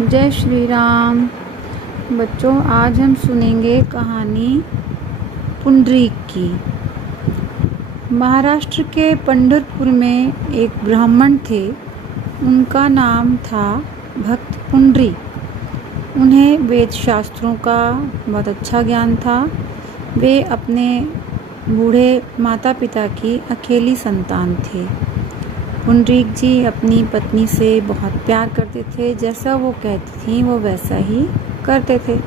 जय श्री राम। बच्चों, आज हम सुनेंगे कहानी पुंडरीक की। महाराष्ट्र के पंढरपुर में एक ब्राह्मण थे। उनका नाम था भक्त पुंडरीक। उन्हें वेद शास्त्रों का बहुत अच्छा ज्ञान था। वे अपने बूढ़े माता पिता की अकेली संतान थे। पुंडरीक जी अपनी पत्नी से बहुत प्यार करते थे। जैसा वो कहती थी वो वैसा ही करते थे।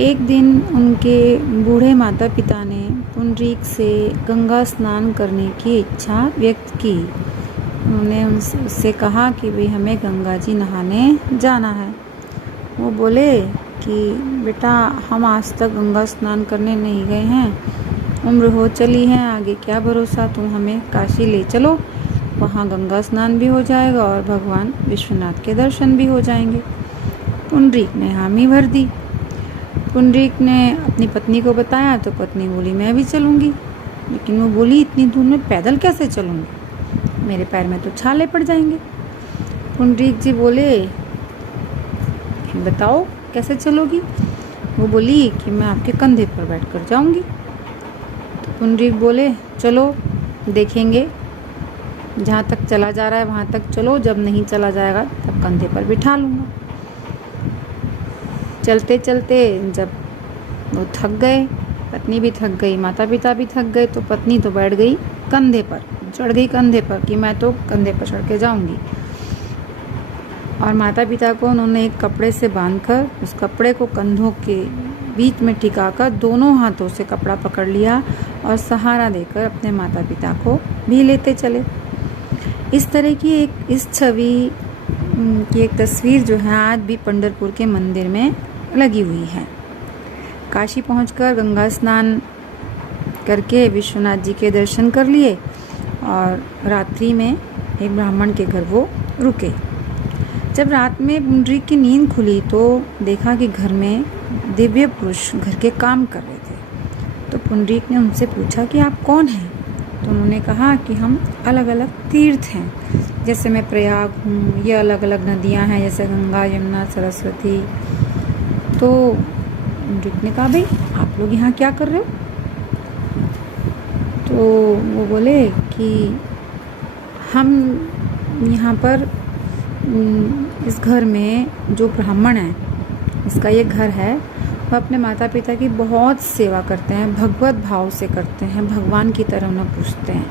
एक दिन उनके बूढ़े माता पिता ने पुंडरीक से गंगा स्नान करने की इच्छा व्यक्त की। उन्होंने उससे कहा कि भाई हमें गंगा जी नहाने जाना है। वो बोले कि बेटा, हम आज तक गंगा स्नान करने नहीं गए हैं। उम्र हो चली है, आगे क्या भरोसा, तुम हमें काशी ले चलो। वहाँ गंगा स्नान भी हो जाएगा और भगवान विश्वनाथ के दर्शन भी हो जाएंगे। पुंडरीक ने हामी भर दी। पुंडरीक ने अपनी पत्नी को बताया तो पत्नी बोली मैं भी चलूँगी। लेकिन वो बोली इतनी दूर में पैदल कैसे चलूँगी, मेरे पैर में तो छाले पड़ जाएंगे। पुंडरीक जी बोले बताओ कैसे चलोगी। वो बोली कि मैं आपके कंधे पर बैठ कर जाऊँगी। तो पुंडरीक बोले चलो देखेंगे, जहाँ तक चला जा रहा है वहाँ तक चलो, जब नहीं चला जाएगा तब कंधे पर बिठा लूँगा। चलते चलते जब वो थक गए, पत्नी भी थक गई, माता पिता भी थक गए, तो पत्नी तो बैठ गई कंधे पर, चढ़ गई कंधे पर कि मैं तो कंधे पर चढ़ के जाऊँगी। और माता पिता को उन्होंने एक कपड़े से बांधकर उस कपड़े को कंधों के बीच में टिकाकर दोनों हाथों से कपड़ा पकड़ लिया और सहारा देकर अपने माता पिता को भी लेते चले। इस तरह की इस छवि की एक तस्वीर जो है आज भी पंढरपुर के मंदिर में लगी हुई है। काशी पहुंचकर गंगा स्नान करके विश्वनाथ जी के दर्शन कर लिए और रात्रि में एक ब्राह्मण के घर वो रुके। जब रात में पुंडरीक की नींद खुली तो देखा कि घर में दिव्य पुरुष घर के काम कर रहे थे। तो पुंडरीक ने उनसे पूछा कि आप कौन हैं। तो उन्होंने कहा कि हम अलग अलग तीर्थ हैं, जैसे मैं प्रयाग हूँ, ये अलग अलग नदियाँ हैं जैसे गंगा, यमुना, सरस्वती। तो पुंडरीक ने कहा भाई आप लोग यहाँ क्या कर रहे हो। तो वो बोले कि हम यहाँ पर इस घर में जो ब्राह्मण है, इसका ये घर है, वह अपने माता पिता की बहुत सेवा करते हैं, भगवत भाव से करते हैं, भगवान की तरह उन्हें पूजते हैं।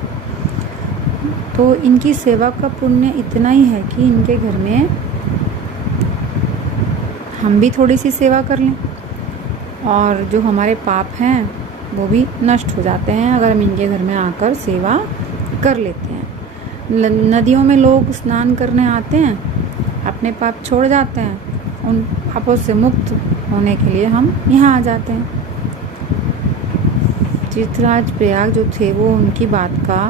तो इनकी सेवा का पुण्य इतना ही है कि इनके घर में हम भी थोड़ी सी सेवा कर लें और जो हमारे पाप हैं वो भी नष्ट हो जाते हैं अगर हम इनके घर में आकर सेवा कर लेते हैं। नदियों में लोग स्नान करने आते हैं, अपने पाप छोड़ जाते हैं, उन पापों से मुक्त होने के लिए हम यहाँ आ जाते हैं। तीर्थराज प्रयाग जो थे वो उनकी बात का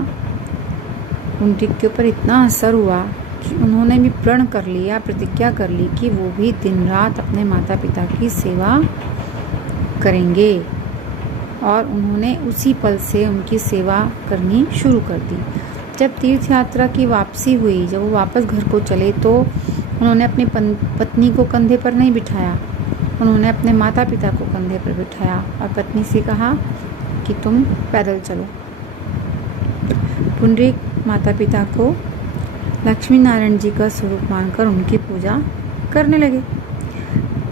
पुंडरीक के ऊपर इतना असर हुआ कि उन्होंने भी प्रण कर लिया, प्रतिज्ञा कर ली कि वो भी दिन रात अपने माता पिता की सेवा करेंगे। और उन्होंने उसी पल से उनकी सेवा करनी शुरू कर दी। जब तीर्थ यात्रा की वापसी हुई, जब वो वापस घर को चले तो उन्होंने अपनी पत्नी को कंधे पर नहीं बिठाया, उन्होंने अपने माता पिता को कंधे पर बिठाया और पत्नी से कहा कि तुम पैदल चलो। पुंडरीक माता पिता को लक्ष्मी नारायण जी का स्वरूप मानकर उनकी पूजा करने लगे।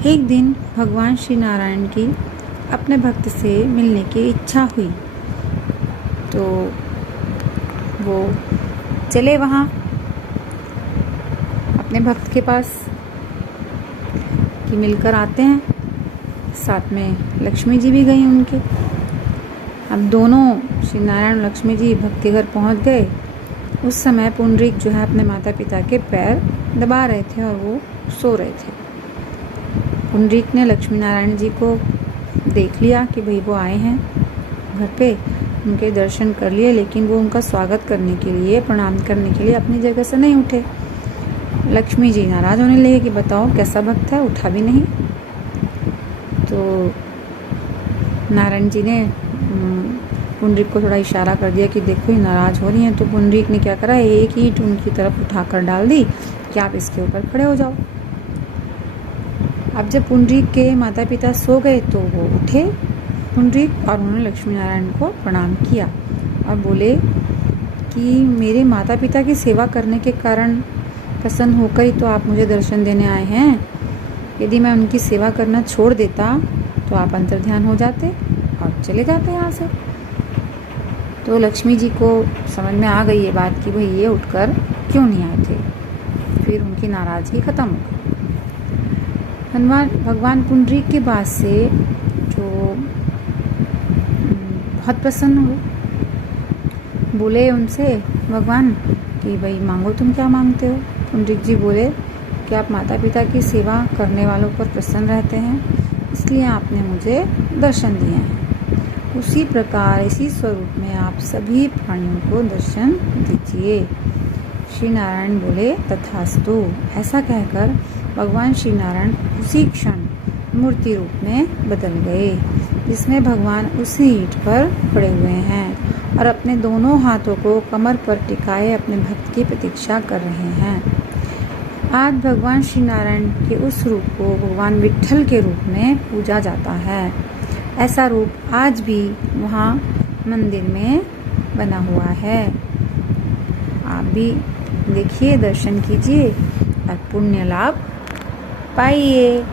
एक दिन भगवान श्री नारायण की अपने भक्त से मिलने की इच्छा हुई तो वो चले वहाँ अपने भक्त के पास कि मिलकर आते हैं। साथ में लक्ष्मी जी भी गई उनके। अब दोनों श्री नारायण लक्ष्मी जी भक्त के घर पहुँच गए। उस समय पुंडरीक जो है अपने माता पिता के पैर दबा रहे थे और वो सो रहे थे। पुंडरीक ने लक्ष्मी नारायण जी को देख लिया कि भाई वो आए हैं घर पे, उनके दर्शन कर लिए, लेकिन वो उनका स्वागत करने के लिए, प्रणाम करने के लिए अपनी जगह से नहीं उठे। लक्ष्मी जी नाराज होने लगे कि बताओ कैसा भक्त है, उठा भी नहीं। तो नारायण जी ने पुंडरीक को थोड़ा इशारा कर दिया कि देखो ये नाराज हो रही हैं। तो पुंडरीक ने क्या करा, एक ईंट उनकी तरफ उठाकर डाल दी कि आप इसके ऊपर खड़े हो जाओ। अब जब पुंडरीक के माता पिता सो गए तो वो उठे पुंडरीक और उन्होंने लक्ष्मी नारायण को प्रणाम किया और बोले कि मेरे माता पिता की सेवा करने के कारण प्रसन्न होकर ही तो आप मुझे दर्शन देने आए हैं। यदि मैं उनकी सेवा करना छोड़ देता तो आप अंतर्ध्यान हो जाते और चले जाते यहाँ से। तो लक्ष्मी जी को समझ में आ गई ये बात कि भाई ये उठकर क्यों नहीं आए थे। फिर उनकी नाराज़गी ख़त्म हो गई। भगवान पुंडरीक की बात से जो बहुत प्रसन्न हुए, बोले उनसे भगवान कि भाई मांगो, तुम क्या मांगते हो। पुंडरीक जी बोले कि आप माता पिता की सेवा करने वालों पर प्रसन्न रहते हैं, इसलिए आपने मुझे दर्शन दिए हैं। उसी प्रकार इसी स्वरूप में आप सभी प्राणियों को दर्शन दीजिए। श्री नारायण बोले तथास्तु। ऐसा कहकर भगवान श्री नारायण उसी क्षण मूर्ति रूप में बदल गए, जिसमें भगवान उसी ईंट पर खड़े हुए हैं और अपने दोनों हाथों को कमर पर टिकाए अपने भक्त की प्रतीक्षा कर रहे हैं। आज भगवान श्री नारायण के उस रूप को भगवान विट्ठल के रूप में पूजा जाता है। ऐसा रूप आज भी वहाँ मंदिर में बना हुआ है। आप भी देखिए, दर्शन कीजिए और पुण्य लाभ पाइए।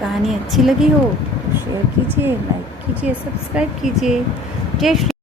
कहानी अच्छी लगी हो शेयर कीजिए, लाइक कीजिए, सब्सक्राइब कीजिए। जय श्री